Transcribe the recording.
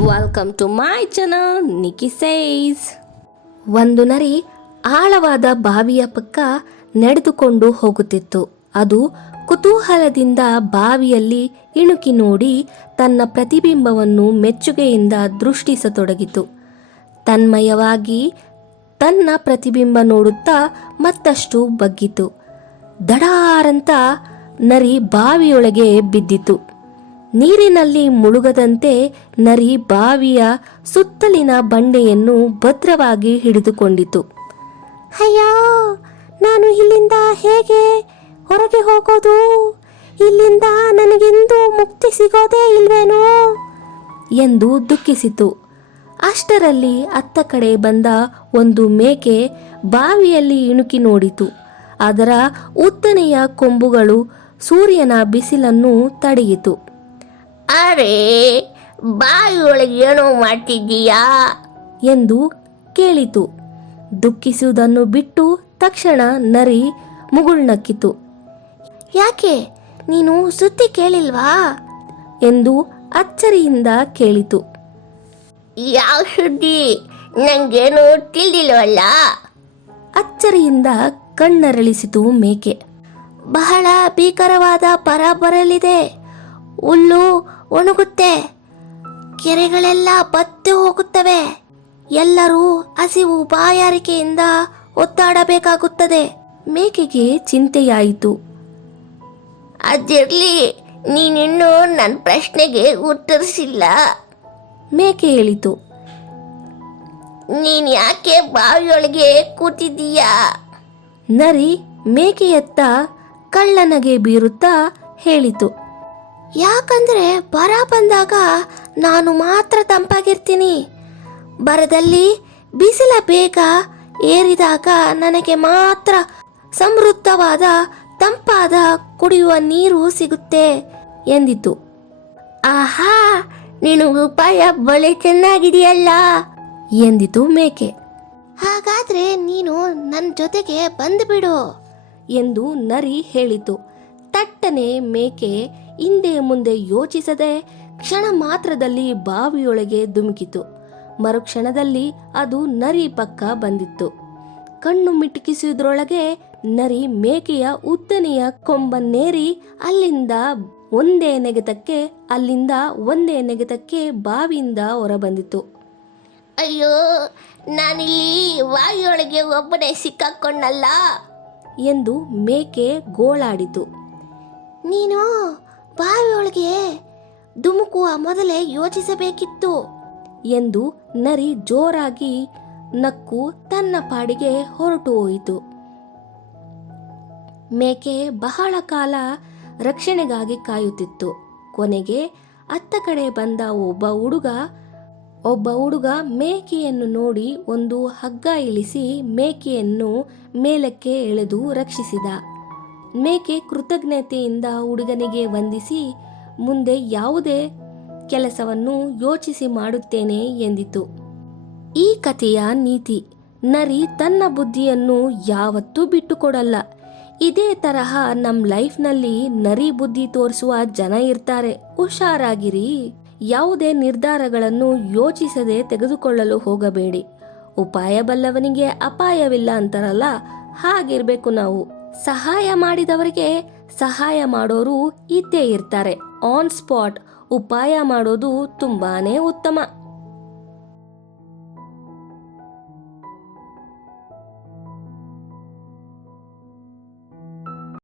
Welcome to my channel Nikki says. ಒಂದು ನರಿ ಆಳವಾದ ಬಾವಿಯ ಪಕ್ಕ ನಡೆದುಕೊಂಡು ಹೋಗುತ್ತಿತ್ತು. ಅದು ಕುತೂಹಲದಿಂದ ಬಾವಿಯಲ್ಲಿ ಇಣುಕಿ ನೋಡಿ ತನ್ನ ಪ್ರತಿಬಿಂಬವನ್ನು ಮೆಚ್ಚುಗೆಯಿಂದ ದೃಷ್ಟಿಸತೊಡಗಿತು. ತನ್ಮಯವಾಗಿ ತನ್ನ ಪ್ರತಿಬಿಂಬ ನೋಡುತ್ತಾ ಮತ್ತಷ್ಟು ಬಗ್ಗಿತು. ದಡಾರಂತ ನರಿ ಬಾವಿಯೊಳಗೆ ಬಿದ್ದಿತು. ನೀರಿನಲ್ಲಿ ಮುಳುಗದಂತೆ ನರಿ ಬಾವಿಯ ಸುತ್ತಲಿನ ಬಂಡೆಯನ್ನು ಭದ್ರವಾಗಿ ಹಿಡಿದುಕೊಂಡಿತು. ಅಯ್ಯೋ, ನಾನು ಇಲ್ಲಿಂದ ಹೇಗೆ ಹೊರಗೆ ಹೋಗೋದು? ಇಲ್ಲಿಂದ ನನಗೆಂದೂ ಮುಕ್ತಿ ಸಿಗೋದೇ ಇಲ್ವೇನೋ ಎಂದು ದುಃಖಿಸಿತು. ಅಷ್ಟರಲ್ಲಿ ಅತ್ತ ಕಡೆ ಬಂದ ಒಂದು ಮೇಕೆ ಬಾವಿಯಲ್ಲಿ ಇಣುಕಿ ನೋಡಿತು. ಅದರ ಉದ್ದನೆಯ ಕೊಂಬುಗಳು ಸೂರ್ಯನ ಬಿಸಿಲನ್ನು ತಡೆಯಿತು. ಅರೇ, ಬಾವಿಯೊಳಗೆ ಏನೋ ಮಾಡ್ತಿದ್ದೀಯಾ ಎಂದು ಕೇಳಿತು. ದುಃಖಿಸುವುದನ್ನು ಬಿಟ್ಟು ತಕ್ಷಣ ನರಿ ಮುಗುಳ್ನಕ್ಕಿತು. ಯಾಕೆ, ನೀನು ಸುದ್ದಿ ಕೇಳಿಲ್ವಾ ಎಂದು ಅಚ್ಚರಿಯಿಂದ ಕೇಳಿತು. ಯಾವ ಸುದ್ದಿ? ನಂಗೇನು ತಿಳಿದಿಲ್ವಲ್ಲ. ಅಚ್ಚರಿಯಿಂದ ಕಣ್ಣರಳಿಸಿತು ಮೇಕೆ. ಬಹಳ ಭೀಕರವಾದ ಪರ ಬರಲಿದೆ. ಹುಲ್ಲು ಒಣಗುತ್ತೆ, ಕೆರೆಗಳೆಲ್ಲ ಬತ್ತಿ ಹೋಗುತ್ತವೆ. ಎಲ್ಲರೂ ಹಸಿವು ಬಾಯಾರಿಕೆಯಿಂದ ಒತ್ತಾಡಬೇಕಾಗುತ್ತದೆ. ಮೇಕೆಗೆ ಚಿಂತೆಯಾಯಿತು. ಅದಿರ್ಲಿ, ನೀನಿನ್ನೂ ನನ್ನ ಪ್ರಶ್ನೆಗೆ ಉತ್ತರಿಸಿಲ್ಲ. ಮೇಕೆ ಹೇಳಿತು. ನೀನ್ ಯಾಕೆ ಬಾವಿಯೊಳಗೆ ಕೂತಿದ್ದೀಯಾ? ನರಿ ಮೇಕೆಯತ್ತ ಕಳ್ಳನಗೆ ಬೀರುತ್ತಾ ಹೇಳಿತು. ಯಾಕಂದ್ರೆ ಬರ ಬಂದಾಗ ನಾನು ಮಾತ್ರ ತಂಪಾಗಿರ್ತೀನಿ. ಬರದಲ್ಲಿ ಬಿಸಿಲ ಬೇಗ ಏರಿದಾಗ ನನಗೆ ಮಾತ್ರ ಸಮೃದ್ಧವಾದ ತಂಪಾದ ಕುಡಿಯುವ ನೀರು ಸಿಗುತ್ತೆ ಎಂದಿತು. ಆಹಾ, ನೀನು ಉಪಾಯ ಬಳೆ ಚೆನ್ನಾಗಿದೆಯಲ್ಲ ಎಂದಿತು ಮೇಕೆ. ಹಾಗಾದ್ರೆ ನೀನು ನನ್ನ ಜೊತೆಗೆ ಬಂದುಬಿಡು ಎಂದು ನರಿ ಹೇಳಿತು. ತಟ್ಟನೆ ಮೇಕೆ ಹಿಂದೆ ಮುಂದೆ ಯೋಚಿಸದೆ ಕ್ಷಣ ಮಾತ್ರದಲ್ಲಿ ಬಾವಿಯೊಳಗೆ ಧುಮುಕಿತು. ಮರುಕ್ಷಣದಲ್ಲಿ ಅದು ನರಿ ಪಕ್ಕ ಬಂದಿತ್ತು. ಕಣ್ಣು ಮಿಟುಕಿಸುವುದರೊಳಗೆ ನರಿ ಮೇಕೆಯ ಉದ್ದನೆಯ ಕೊಂಬನ್ನೇರಿ ಅಲ್ಲಿಂದ ಒಂದೇ ನೆಗೆತಕ್ಕೆ ಬಾವಿಯಿಂದ ಹೊರಬಂದಿತು. ಅಯ್ಯೋ, ನಾನಿಲ್ಲಿ ಬಾವಿಯೊಳಗೆ ಒಬ್ಬನೇ ಸಿಕ್ಕಾಕೊಂಡಲ್ಲ ಎಂದು ಮೇಕೆ ಗೋಳಾಡಿತು. ನೀನು ಬಾವಿಯೊಳಗೆ ಧುಮುಕುವ ಮೊದಲೇ ಯೋಚಿಸಬೇಕಿತ್ತು ಎಂದು ನರಿ ಜೋರಾಗಿ ನಕ್ಕು ತನ್ನ ಪಾಡಿಗೆ ಹೊರಟು ಹೋಯಿತು. ಮೇಕೆ ಬಹಳ ಕಾಲ ರಕ್ಷಣೆಗಾಗಿ ಕಾಯುತ್ತಿತ್ತು. ಕೊನೆಗೆ ಅತ್ತ ಕಡೆ ಬಂದ ಒಬ್ಬ ಹುಡುಗ ಮೇಕೆಯನ್ನು ನೋಡಿ ಒಂದು ಹಗ್ಗ ಇಳಿಸಿ ಮೇಕೆಯನ್ನು ಮೇಲಕ್ಕೆ ಎಳೆದು ರಕ್ಷಿಸಿದ. ಮೇಕೆ ಕೃತಜ್ಞತೆಯಿಂದ ಹುಡುಗನಿಗೆ ವಂದಿಸಿ ಮುಂದೆ ಯಾವುದೇ ಕೆಲಸವನ್ನು ಯೋಚಿಸಿ ಮಾಡುತ್ತೇನೆ ಎಂದಿತು. ಈ ಕಥೆಯ ನೀತಿ: ನರಿ ತನ್ನ ಬುದ್ಧಿಯನ್ನು ಯಾವತ್ತೂ ಬಿಟ್ಟುಕೊಡಲ್ಲ. ಇದೇ ತರಹ ನಮ್ಮ ಲೈಫ್ನಲ್ಲಿ ನರಿ ಬುದ್ಧಿ ತೋರಿಸುವ ಜನ ಇರ್ತಾರೆ. ಹುಷಾರಾಗಿರಿ. ಯಾವುದೇ ನಿರ್ಧಾರಗಳನ್ನು ಯೋಚಿಸದೆ ತೆಗೆದುಕೊಳ್ಳಲು ಹೋಗಬೇಡಿ. ಉಪಾಯ ಬಲ್ಲವನಿಗೆ ಅಪಾಯವಿಲ್ಲ ಅಂತಾರಲ್ಲ, ಹಾಗಿರ್ಬೇಕು ನಾವು. ಸಹಾಯ ಮಾಡಿದವರಿಗೆ ಸಹಾಯ ಮಾಡೋರು ಇದ್ದೇ ಇರ್ತಾರೆ. ಆನ್ ಸ್ಪಾಟ್ ಉಪಾಯ ಮಾಡೋದು ತುಂಬಾನೇ ಉತ್ತಮ.